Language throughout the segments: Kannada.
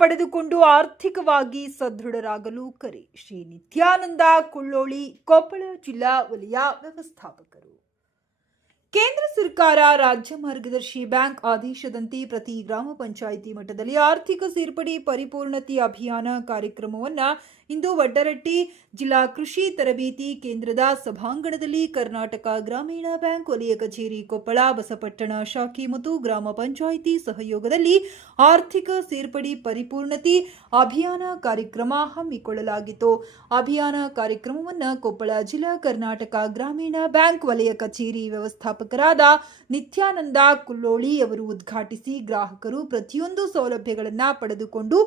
ಪಡೆದುಕೊಂಡು ಆರ್ಥಿಕವಾಗಿ ಸದೃಢರಾಗಲು ಕರೆ. ಶ್ರೀ ನಿತ್ಯಾನಂದ ಕುಳ್ಳೋಳಿ, ಕೊಪ್ಪಳ ಜಿಲ್ಲಾ ವಲಯ ವ್ಯವಸ್ಥಾಪಕರು. ಕೇಂದ್ರ ಸರ್ಕಾರ ರಾಜ್ಯ ಮಾರ್ಗದರ್ಶಿ ಬ್ಯಾಂಕ್ ಆದೇಶದಂತೆ ಪ್ರತಿ ಗ್ರಾಮ ಪಂಚಾಯಿತಿ ಮಟ್ಟದಲ್ಲಿ ಆರ್ಥಿಕ ಸೇರ್ಪಡೆ ಪರಿಪೂರ್ಣತೆ ಅಭಿಯಾನ ಕಾರ್ಯಕ್ರಮವನ್ನು ಇಂದು ವಡ್ಡರಟ್ಟಿ ಜಿಲ್ಲಾ ಕೃಷಿ ತರಬೇತಿ ಕೇಂದ್ರದ ಸಭಾಂಗಣದಲ್ಲಿ ಕರ್ನಾಟಕ ಗ್ರಾಮೀಣ ಬ್ಯಾಂಕ್ ವಲಯ ಕಚೇರಿ ಕೊಪ್ಪಳ ಬಸಪಟ್ಟಣ ಶಾಖೆ ಮತ್ತು ಗ್ರಾಮ ಪಂಚಾಯಿತಿ ಸಹಯೋಗದಲ್ಲಿ ಆರ್ಥಿಕ ಸೇರ್ಪಡೆ ಪರಿಪೂರ್ಣತೆ ಅಭಿಯಾನ ಕಾರ್ಯಕ್ರಮ ಹಮ್ಮಿಕೊಳ್ಳಲಾಗಿತ್ತು. ಅಭಿಯಾನ ಕಾರ್ಯಕ್ರಮವನ್ನು ಕೊಪ್ಪಳ ಜಿಲ್ಲಾ ಕರ್ನಾಟಕ ಗ್ರಾಮೀಣ ಬ್ಯಾಂಕ್ ವಲಯ ಕಚೇರಿ ವ್ಯವಸ್ಥಾಪಕರಾದ ನಿತ್ಯಾನಂದ ಕುಳ್ಳೋಳಿ ಅವರು ಉದ್ಘಾಟಿಸಿ ಗ್ರಾಹಕರು ಪ್ರತಿಯೊಂದು ಸೌಲಭ್ಯಗಳನ್ನು ಪಡೆದುಕೊಂಡು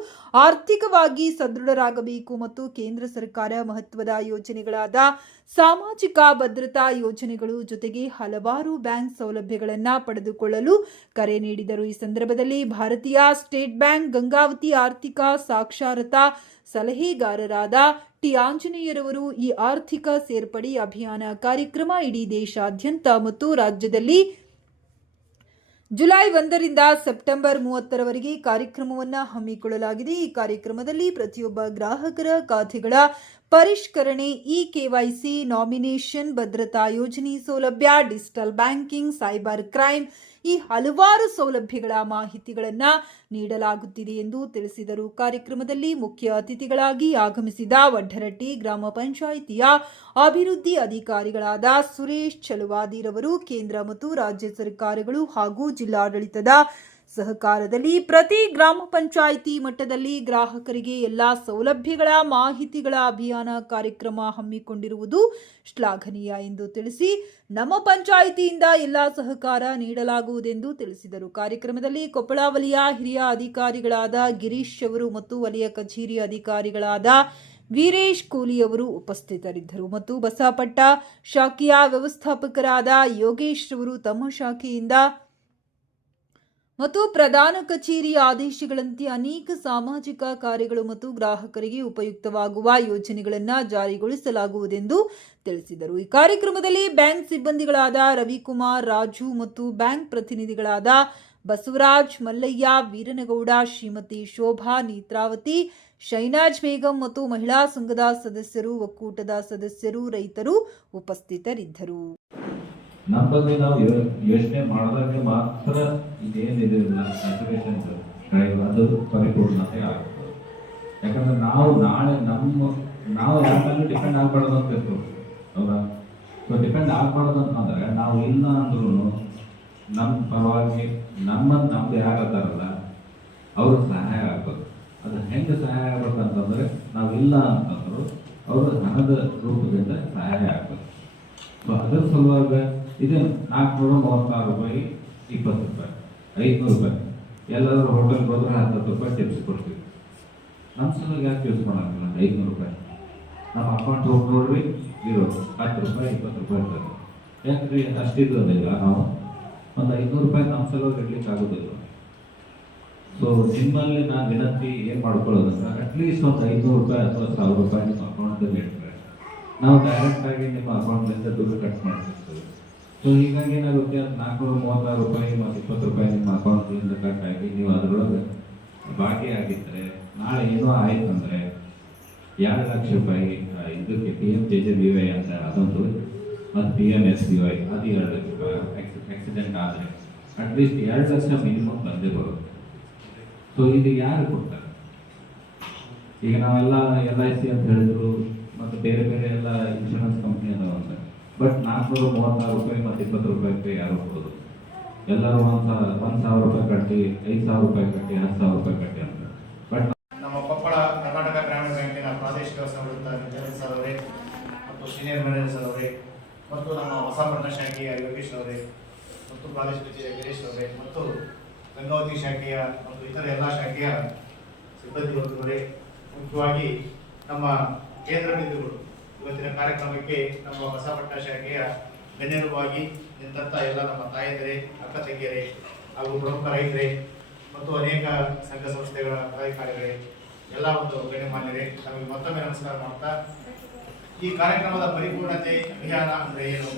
ಆರ್ಥಿಕವಾಗಿ ಸದೃಢರಾಗಬೇಕು ಮತ್ತು ಕೇಂದ್ರ ಸರ್ಕಾರ ಮಹತ್ವದ ಯೋಜನೆಗಳಾದ ಸಾಮಾಜಿಕ ಭದ್ರತಾ ಯೋಜನೆಗಳು ಜೊತೆಗೆ ಹಲವಾರು ಬ್ಯಾಂಕ್ ಸೌಲಭ್ಯಗಳನ್ನು ಪಡೆದುಕೊಳ್ಳಲು ಕರೆ ನೀಡಿದರು. ಈ ಸಂದರ್ಭದಲ್ಲಿ ಭಾರತೀಯ ಸ್ಟೇಟ್ ಬ್ಯಾಂಕ್ ಗಂಗಾವತಿ ಆರ್ಥಿಕ ಸಾಕ್ಷರತಾ ಸಲಹೆಗಾರರಾದ ಟಿ ಆಂಜನೇಯರವರು ಈ ಆರ್ಥಿಕ ಸೇರ್ಪಡೆ ಅಭಿಯಾನ ಕಾರ್ಯಕ್ರಮ ಇಡೀ ದೇಶಾದ್ಯಂತ ಮತ್ತು ರಾಜ್ಯದಲ್ಲಿ ಜುಲೈ 1 ರಿಂದ ಸೆಪ್ಟೆಂಬರ್ 30ರವರೆಗೆ ಕಾರ್ಯಕ್ರಮವನ್ನು ಹಮ್ಮಿಕೊಳ್ಳಲಾಗಿದೆ. ಈ ಕಾರ್ಯಕ್ರಮದಲ್ಲಿ ಪ್ರತಿಯೊಬ್ಬ ಗ್ರಾಹಕರ ಖಾತೆಗಳ ಪರಿಷ್ಕರಣೆ, KYC, ನಾಮಿನೇಷನ್, ಭದ್ರತಾ ಯೋಜನೆ ಸೌಲಭ್ಯ, ಡಿಜಿಟಲ್ ಬ್ಯಾಂಕಿಂಗ್, ಸೈಬರ್ ಕ್ರೈಮ್ ಈ ಹಲವಾರು ಸೌಲಭ್ಯಗಳ ಮಾಹಿತಿಗಳನ್ನು ನೀಡಲಾಗುತ್ತಿದೆ ಎಂದು ತಿಳಿಸಿದರು. ಕಾರ್ಯಕ್ರಮದಲ್ಲಿ ಮುಖ್ಯ ಅತಿಥಿಗಳಾಗಿ ಆಗಮಿಸಿದ ವಡ್ಡರಟ್ಟಿ ಗ್ರಾಮ ಪಂಚಾಯಿತಿಯ ಅಭಿವೃದ್ಧಿ ಅಧಿಕಾರಿಗಳಾದ ಸುರೇಶ್ ಚಲವಾದಿರವರು ಕೇಂದ್ರ ಮತ್ತು ರಾಜ್ಯ ಸರ್ಕಾರಗಳು ಹಾಗೂ ಜಿಲ್ಲಾಡಳಿತದ ಸಹಕಾರದಲ್ಲಿ ಪ್ರತಿ ಗ್ರಾಮ ಪಂಚಾಯಿತಿ ಮಟ್ಟದಲ್ಲಿ ಗ್ರಾಹಕರಿಗೆ ಎಲ್ಲಾ ಸೌಲಭ್ಯಗಳ ಮಾಹಿತಿಗಳ ಅಭಿಯಾನ ಕಾರ್ಯಕ್ರಮ ಹಮ್ಮಿಕೊಂಡಿರುವುದು ಶ್ಲಾಘನೀಯ ಎಂದು ತಿಳಿಸಿ ನಮ್ಮ ಪಂಚಾಯಿತಿಯಿಂದ ಎಲ್ಲಾ ಸಹಕಾರ ನೀಡಲಾಗುವುದೆಂದು ತಿಳಿಸಿದರು. ಕಾರ್ಯಕ್ರಮದಲ್ಲಿ ಕೊಪ್ಪಳ ವಲಯ ಹಿರಿಯ ಅಧಿಕಾರಿಗಳಾದ ಗಿರೀಶ್ ಅವರು ಮತ್ತು ವಲಯ ಕಚೇರಿ ಅಧಿಕಾರಿಗಳಾದ ವೀರೇಶ್ ಕೂಲಿ ಅವರು ಉಪಸ್ಥಿತರಿದ್ದರು ಮತ್ತು ಬಸಪಟ್ಟ ಶಾಖೆಯ ವ್ಯವಸ್ಥಾಪಕರಾದ ಯೋಗೇಶ್ ಅವರು ತಮ್ಮ ಶಾಖೆಯಿಂದ ಮತ್ತು ಪ್ರಧಾನ ಕಚೇರಿ ಆದೇಶಗಳಂತೆ ಅನೇಕ ಸಾಮಾಜಿಕ ಕಾರ್ಯಗಳು ಮತ್ತು ಗ್ರಾಹಕರಿಗೆ ಉಪಯುಕ್ತವಾಗುವ ಯೋಜನೆಗಳನ್ನು ಜಾರಿಗೊಳಿಸಲಾಗುವುದೆಂದು ತಿಳಿಸಿದರು. ಈ ಕಾರ್ಯಕ್ರಮದಲ್ಲಿ ಬ್ಯಾಂಕ್ ಸಿಬ್ಬಂದಿಗಳಾದ ರವಿಕುಮಾರ್, ರಾಜು ಮತ್ತು ಬ್ಯಾಂಕ್ ಪ್ರತಿನಿಧಿಗಳಾದ ಬಸವರಾಜ್, ಮಲ್ಲಯ್ಯ, ವೀರನಗೌಡ, ಶ್ರೀಮತಿ ಶೋಭಾ, ನೇತ್ರಾವತಿ, ಶೈನಾಜ್ ಬೇಗಂ ಮತ್ತು ಮಹಿಳಾ ಸಂಘದ ಸದಸ್ಯರು, ಒಕ್ಕೂಟದ ಸದಸ್ಯರು, ರೈತರು ಉಪಸ್ಥಿತರಿದ್ದರು. ನಮ್ಮ ಬಗ್ಗೆ ನಾವು ಯೋಚನೆ ಮಾಡಿದಾಗ ಮಾತ್ರ ಇದೇನಿದೆ ಸ್ಯಾಚುರೇಷನ್ ಡ್ರೈವ್ ಅದು ಪರಿಪೂರ್ಣತೆ ಆಗುತ್ತೆ. ಯಾಕಂದ್ರೆ ನಾವು ನಾಳೆ ನಾವು ಯಾರ ಮೇಲೆ ಡಿಪೆಂಡ್ ಆಗಬಾರ್ದು ಅಂತ ಇರ್ತೀವಿ. ಹೌದಾ? ಸೊ ಡಿಪೆಂಡ್ ಆಗಬಾರ್ದು ಅಂತಂದ್ರೆ ನಾವು ಇಲ್ಲ ಅಂದ್ರೂ ನಮ್ಮ ಪರವಾಗಿ ನಮ್ದು ಯಾರದಾರಲ್ಲ ಅವ್ರಿಗೆ ಸಹಾಯ ಆಗ್ಬೋದು. ಅದು ಹೆಂಗೆ ಸಹಾಯ ಆಗ್ಬೇಕು ಅಂತಂದ್ರೆ ನಾವಿಲ್ಲ ಅಂತಂದ್ರು ಅವರು ಹಣದ ರೂಪದಿಂದ ಸಹಾಯ ಆಗ್ಬೋದು. ಸೊ ಅದರ ಸಲುವಾಗಿ ಇದು 436 ರೂಪಾಯಿ, 20 ರೂಪಾಯಿ, 500 ರೂಪಾಯಿ ಎಲ್ಲರೂ ಹೋಟೆಲ್ಗೆ ಹೋದ್ರೆ 10 ರೂಪಾಯಿ ಟಿಪ್ಸ್ ಕೊಡ್ತೀವಿ. ನಮ್ಮ ಸಲುವಾಗಿ ಯಾಕೆ ಯೂಸ್ ಮಾಡೋಂಗಿಲ್ಲ 500 ರೂಪಾಯಿ ನಮ್ಮ ಅಕೌಂಟ್ ಹೋಗಿ ನೋಡ್ರಿ 0 10 ರೂಪಾಯಿ 20 ರೂಪಾಯಿ ಇರ್ತದೆ. ಯಾಕಂದ್ರೆ ಅಷ್ಟಿದ್ದಿಲ್ಲ ನಾವು ಒಂದು 500 ರೂಪಾಯಿ ನಮ್ಮ ಸಲುವಾಗಿ ಇಡ್ಲಿಕ್ಕೆ ಆಗೋದಿಲ್ಲ. ಸೊ ನಿಮ್ಮಲ್ಲಿ ನಾನು ವಿನಂತಿ ಏನು ಮಾಡ್ಕೊಳ್ಳೋದಂದ್ರೆ ಅಟ್ಲೀಸ್ಟ್ ಒಂದು 500 ರೂಪಾಯಿ ಅಥವಾ 1000 ರೂಪಾಯಿ ನಿಮ್ಮ ಅಕೌಂಟಲ್ಲಿ ಇಟ್ಟರೆ ನಾವು ಡೈರೆಕ್ಟಾಗಿ ನಿಮ್ಮ ಅಕೌಂಟ್ನಿಂದ ದುಡ್ಡು ಕಟ್ ಮಾಡ್ತಿರ್ತೀವಿ. ಸೊ ಹೀಗಾಗಿ ಏನಾಗುತ್ತೆ, 436 ರೂಪಾಯಿ ಮತ್ತು 20 ರೂಪಾಯಿ ನಿಮ್ಮ ಅಕೌಂಟಿಂದ ಕಟ್ ಆಗಿ ನೀವು ಅದರೊಳಗೆ ಭಾಗಿಯಾಗಿದ್ದರೆ ನಾಳೆ ಏನೋ ಆಯ್ತು ಅಂದರೆ 2 ಲಕ್ಷ ರೂಪಾಯಿ ಇದಕ್ಕೆ PMJJBY ಅಂತ ಅದೊಂದು ಮತ್ತು PMSBY ಅದು 2 ಲಕ್ಷ ರೂಪಾಯಿ ಆಕ್ಸಿಡೆಂಟ್ ಆದರೆ ಅಟ್ಲೀಸ್ಟ್ 2 ಲಕ್ಷ ಮಿನಿಮಮ್ ಬಂದೇ ಬರುತ್ತೆ. ಸೊ ಇದು ಯಾರು ಕೊಡ್ತಾರೆ? ಈಗ ನಾವೆಲ್ಲ LIC ಅಂತ ಹೇಳಿದ್ರು ಮತ್ತು ಬೇರೆ ಬೇರೆ ಎಲ್ಲ ಇನ್ಶೂರೆನ್ಸ್ ಕಂಪ್ನಿ ಅದಾವ ಅಂತ, ಬಟ್ 436 ರೂಪಾಯಿ ಮತ್ತು 20 ರೂಪಾಯಿಗೆ ಯಾರು ಕೊಡೋದು? ಎಲ್ಲರೂ 1,000 ರೂಪಾಯಿ ಕಟ್ಟಿ, 5,000 ರೂಪಾಯಿ ಕಟ್ಟಿ, 10,000 ರೂಪಾಯಿ ಕಟ್ಟಿ ಅಂತ. ಬಟ್ ನಮ್ಮ ಕೊಪ್ಪಳ ಕರ್ನಾಟಕ ಗ್ರಾಮೀಣ ಬ್ಯಾಂಕಿನ ಪ್ರಾದೇಶಿಕ ಸಂವೃತ್ತ ವಿದ್ಯಾರ್ಥಿ ಸರ್ ಅವರೇ ಮತ್ತು ಸೀನಿಯರ್ ಮ್ಯಾನೇಜರ್ ಸರ್ ಅವರೇ ಮತ್ತು ನಮ್ಮ ಹೊಸಪಟ್ಟಣ ಶಾಖೆಯ ಯೋಗೇಶ್ ಅವರೇ ಮತ್ತು ಪ್ರಾದೇಶಿಕ ಗಿರೀಶ್ ಅವರೇ ಮತ್ತು ಗಂಗಾವತಿ ಶಾಖೆಯ ಮತ್ತು ಇತರ ಎಲ್ಲ ಶಾಖೆಯ ಸಿಬ್ಬಂದಿ ವರ್ಗಗಳೇ, ಮುಖ್ಯವಾಗಿ ನಮ್ಮ ಕೇಂದ್ರ ಬಿಂದುಗಳು ಇವತ್ತಿನ ಕಾರ್ಯಕ್ರಮಕ್ಕೆ ನಮ್ಮ ಬಸಪಟ್ಟಣ ಶಾಖೆಯ ಬೆನ್ನೆಲುಬಾಗಿ ನಿಂತ ಎಲ್ಲ ನಮ್ಮ ತಾಯಂದಿರೇ, ಅಕ್ಕ ತಂಗಿಯರೇ ಹಾಗೂ ಪ್ರಮುಖ ರೈತರೇ ಮತ್ತು ಅನೇಕ ಸಂಘ ಸಂಸ್ಥೆಗಳ ಪದಾಧಿಕಾರಿಗಳೇ, ಎಲ್ಲ ಒಂದು ಗಣ್ಯಮಾನ್ಯರೇ, ನಮಗೆ ಮತ್ತೊಮ್ಮೆ ನಮಸ್ಕಾರ ಮಾಡ್ತಾ ಈ ಕಾರ್ಯಕ್ರಮದ ಪರಿಪೂರ್ಣತೆ ಅಭಿಯಾನ ಅಂದರೆ ಏನು?